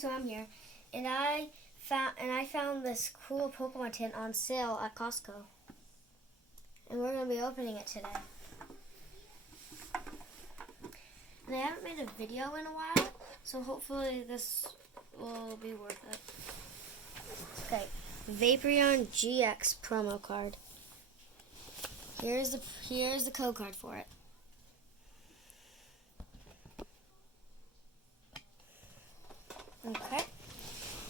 Emoem here, and I found this cool Pokemon tin on sale at Costco, and we're gonna be opening it today. And I haven't made a video in a while, so hopefully this will be worth it. Okay, Vaporeon GX promo card. Here's the code card for it. Okay.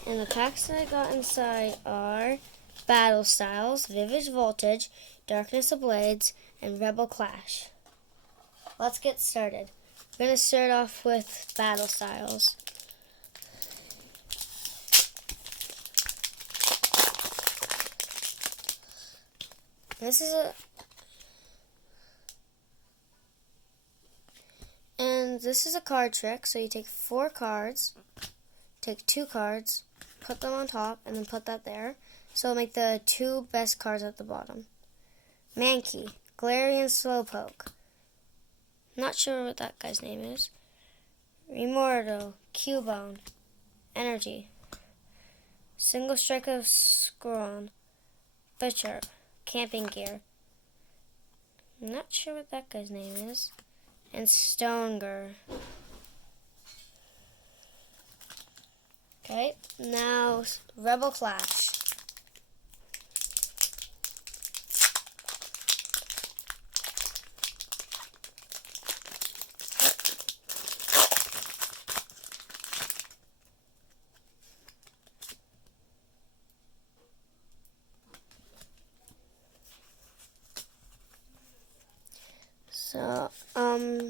And the packs that I got inside are Battle Styles, Vivid Voltage, Darkness Ablades, and Rebel Clash. Let's get started. We're going to start off with Battle Styles. This is a card trick, so you take 4 cards, take 2 cards, put them on top, and then put that there. So it'll make the 2 best cards at the bottom. Mankey, Galarian Slowpoke. Not sure what that guy's name is. Remordo, Cubone, Energy. Single Strike of Scoron, Bisharp, Camping Gear. Not sure what that guy's name is. And Stoneger. Okay, now Rebel Clash.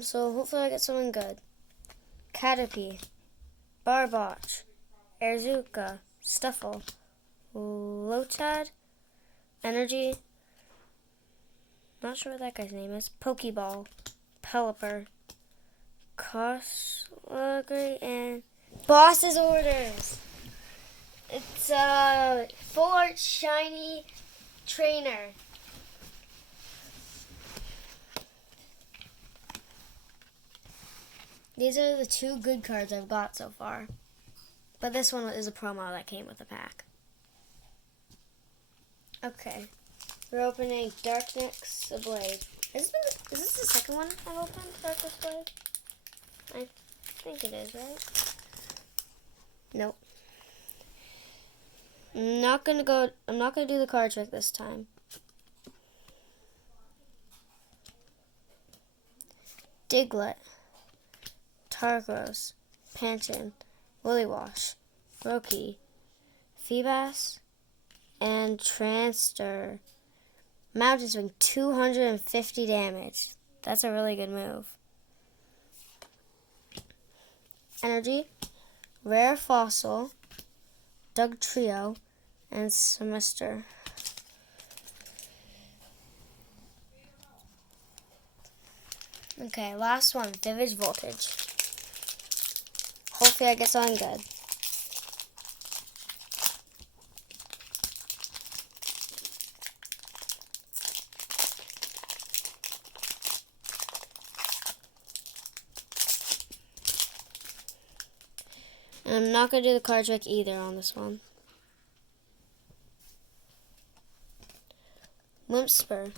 So hopefully I get something good. Caterpie, Barboach, Airzuka, Stuffle, Lotad, Energy, not sure what that guy's name is, Pokeball, Pelipper, Costluggery, and Boss's Orders. It's a full art shiny trainer. These are the 2 good cards I've got so far. But this one is a promo that came with the pack. Okay. We're opening Darkness Ablade. Is this the second one I've opened, Darkness Ablade? I think it is, right? Nope. I'm not gonna do the card trick this time. Diglett, Targos, Pancham, Willywash, Roki, Feebas, and Transtor. Mountain Swing, 250 damage. That's a really good move. Energy, Rare Fossil, Doug Trio, and Semester. Okay, last one, Vivid Voltage. Hopefully I get something good. And I'm not going to do the card trick either on this one. Limpspur,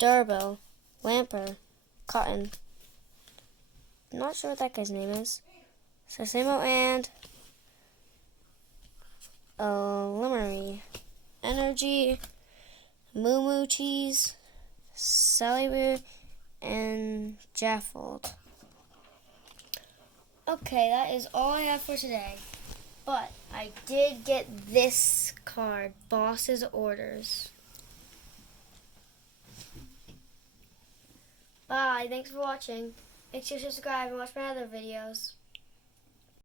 Darbo, Lamper, Cotton. I'm not sure what that guy's name is. Sasimo and Limery. Energy, Moo Cheese, Celebi, and Jaffold. Okay, that is all I have for today. But I did get this card, Boss's Orders. Bye, thanks for watching. Make sure to subscribe and watch my other videos.